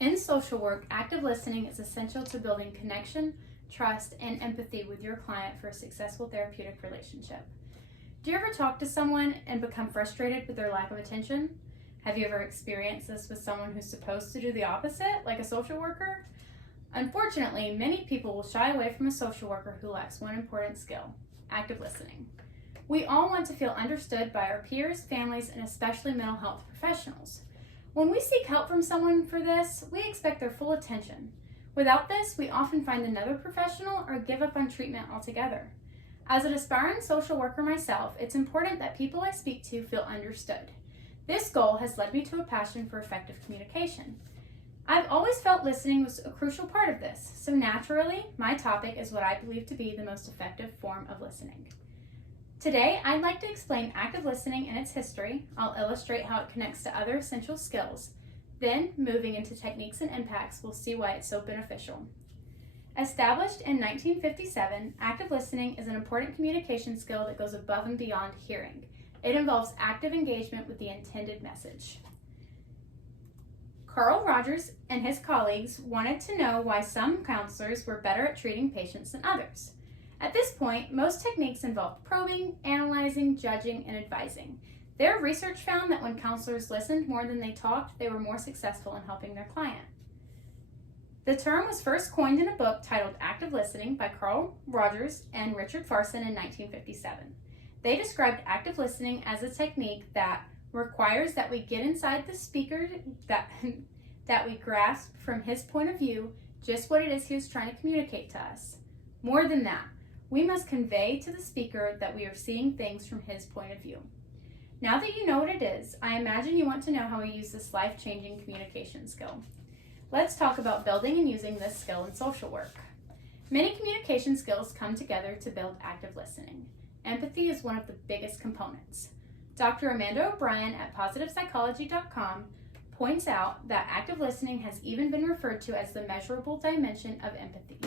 In social work, active listening is essential to building connection, trust, and empathy with your client for a successful therapeutic relationship. Do you ever talk to someone and become frustrated with their lack of attention? Have you ever experienced this with someone who's supposed to do the opposite, like a social worker? Unfortunately, many people will shy away from a social worker who lacks one important skill: active listening. We all want to feel understood by our peers, families, and especially mental health professionals. When we seek help from someone for this, we expect their full attention. Without this, we often find another professional or give up on treatment altogether. As an aspiring social worker myself, it's important that people I speak to feel understood. This goal has led me to a passion for effective communication. I've always felt listening was a crucial part of this, so naturally, my topic is what I believe to be the most effective form of listening. Today, I'd like to explain active listening and its history. I'll illustrate how it connects to other essential skills. Then, moving into techniques and impacts, we'll see why it's so beneficial. Established in 1957, active listening is an important communication skill that goes above and beyond hearing. It involves active engagement with the intended message. Carl Rogers and his colleagues wanted to know why some counselors were better at treating patients than others. At this point, most techniques involved probing, analyzing, judging, and advising. Their research found that when counselors listened more than they talked, they were more successful in helping their client. The term was first coined in a book titled Active Listening by Carl Rogers and Richard Farson in 1957. They described active listening as a technique that requires that we get inside the speaker, that we grasp from his point of view just what it is he was trying to communicate to us. More than that, we must convey to the speaker that we are seeing things from his point of view. Now that you know what it is, I imagine you want to know how we use this life-changing communication skill. Let's talk about building and using this skill in social work. Many communication skills come together to build active listening. Empathy is one of the biggest components. Dr. Amanda O'Brien at PositivePsychology.com points out that active listening has even been referred to as the measurable dimension of empathy.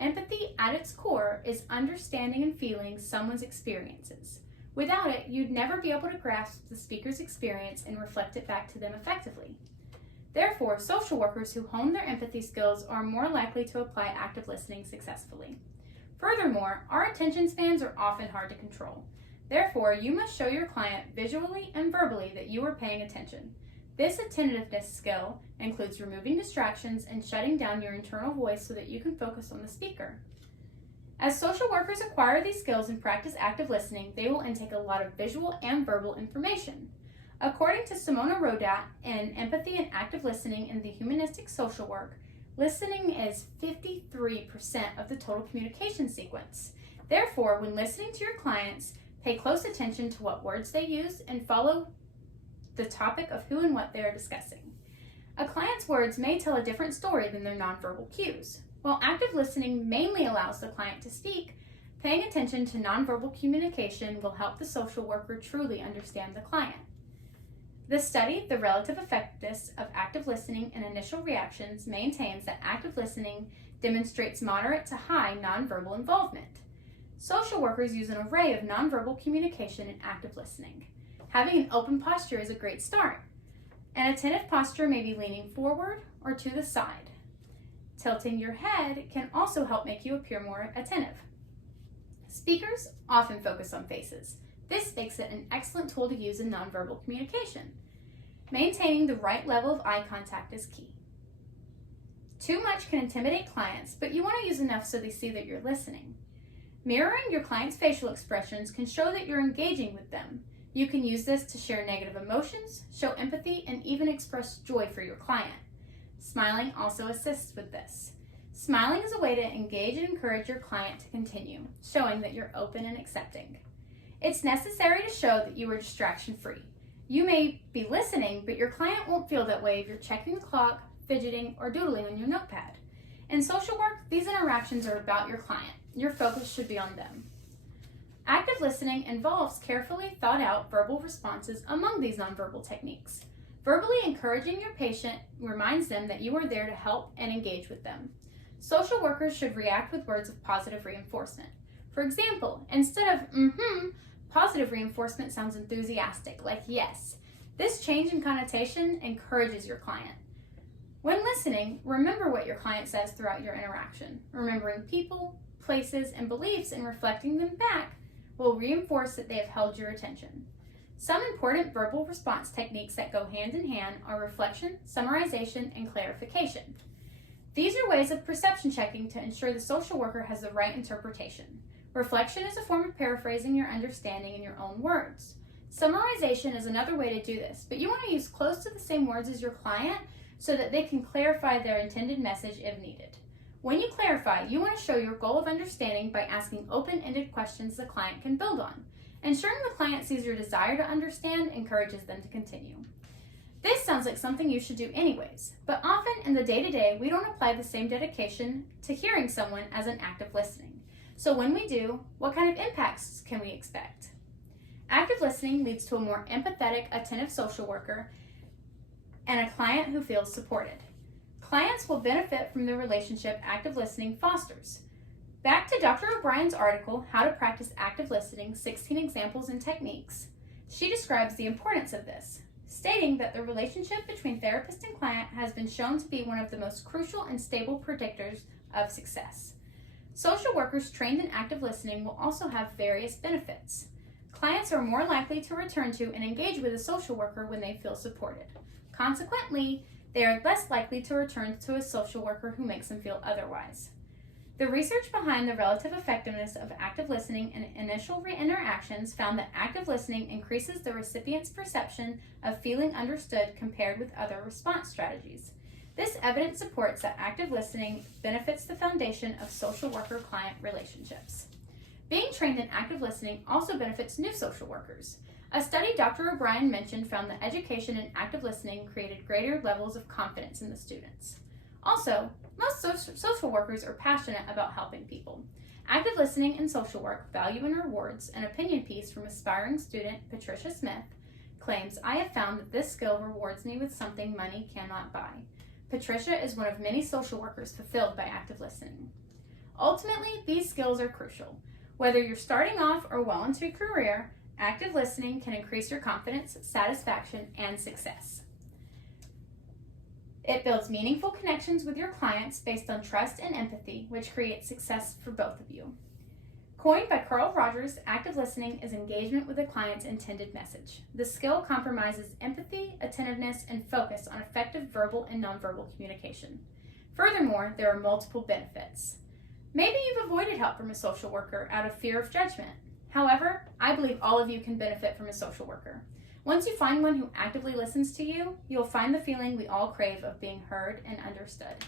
Empathy, at its core, is understanding and feeling someone's experiences. Without it, you'd never be able to grasp the speaker's experience and reflect it back to them effectively. Therefore, social workers who hone their empathy skills are more likely to apply active listening successfully. Furthermore, our attention spans are often hard to control. Therefore, you must show your client visually and verbally that you are paying attention. This attentiveness skill includes removing distractions and shutting down your internal voice so that you can focus on the speaker. As social workers acquire these skills and practice active listening, they will intake a lot of visual and verbal information. According to Simona Rodat in Empathy and Active Listening in the Humanistic Social Work, listening is 53% of the total communication sequence. Therefore, when listening to your clients, pay close attention to what words they use and follow the topic of who and what they are discussing. A client's words may tell a different story than their nonverbal cues. While active listening mainly allows the client to speak, paying attention to nonverbal communication will help the social worker truly understand the client. The study, The Relative Effectiveness of Active Listening and Initial Reactions, maintains that active listening demonstrates moderate to high nonverbal involvement. Social workers use an array of nonverbal communication in active listening. Having an open posture is a great start. An attentive posture may be leaning forward or to the side. Tilting your head can also help make you appear more attentive. Speakers often focus on faces. This makes it an excellent tool to use in nonverbal communication. Maintaining the right level of eye contact is key. Too much can intimidate clients, but you want to use enough so they see that you're listening. Mirroring your client's facial expressions can show that you're engaging with them. You can use this to share negative emotions, show empathy, and even express joy for your client. Smiling also assists with this. Smiling is a way to engage and encourage your client to continue, showing that you're open and accepting. It's necessary to show that you are distraction-free. You may be listening, but your client won't feel that way if you're checking the clock, fidgeting, or doodling on your notepad. In social work, these interactions are about your client. Your focus should be on them. Active listening involves carefully thought out verbal responses among these nonverbal techniques. Verbally encouraging your patient reminds them that you are there to help and engage with them. Social workers should react with words of positive reinforcement. For example, instead of positive reinforcement sounds enthusiastic, like yes. This change in connotation encourages your client. When listening, remember what your client says throughout your interaction. Remembering people, places, and beliefs and reflecting them back will reinforce that they have held your attention. Some important verbal response techniques that go hand in hand are reflection, summarization, and clarification. These are ways of perception checking to ensure the social worker has the right interpretation. Reflection is a form of paraphrasing your understanding in your own words. Summarization is another way to do this, but you want to use close to the same words as your client so that they can clarify their intended message if needed. When you clarify, you want to show your goal of understanding by asking open-ended questions the client can build on. Ensuring the client sees your desire to understand encourages them to continue. This sounds like something you should do anyways, but often in the day-to-day, we don't apply the same dedication to hearing someone as an active listening. So when we do, what kind of impacts can we expect? Active listening leads to a more empathetic, attentive social worker and a client who feels supported. Clients will benefit from the relationship active listening fosters. Back to Dr. O'Brien's article, How to Practice Active Listening, 16 Examples and Techniques, she describes the importance of this, stating that the relationship between therapist and client has been shown to be one of the most crucial and stable predictors of success. Social workers trained in active listening will also have various benefits. Clients are more likely to return to and engage with a social worker when they feel supported. Consequently, they are less likely to return to a social worker who makes them feel otherwise. The research behind the relative effectiveness of active listening in initial interactions found that active listening increases the recipient's perception of feeling understood compared with other response strategies. This evidence supports that active listening benefits the foundation of social worker-client relationships. Being trained in active listening also benefits new social workers. A study Dr. O'Brien mentioned found that education in active listening created greater levels of confidence in the students. Also, most social workers are passionate about helping people. Active listening in social work, value and rewards, an opinion piece from aspiring student Patricia Smith, claims, "I have found that this skill rewards me with something money cannot buy." Patricia is one of many social workers fulfilled by active listening. Ultimately, these skills are crucial. Whether you're starting off or well into a career, active listening can increase your confidence, satisfaction, and success. It builds meaningful connections with your clients based on trust and empathy, which creates success for both of you. Coined by Carl Rogers, active listening is engagement with the client's intended message. The skill compromises empathy, attentiveness, and focus on effective verbal and nonverbal communication. Furthermore, there are multiple benefits. Maybe you've avoided help from a social worker out of fear of judgment. However, I believe all of you can benefit from a social worker. Once you find one who actively listens to you, you'll find the feeling we all crave of being heard and understood.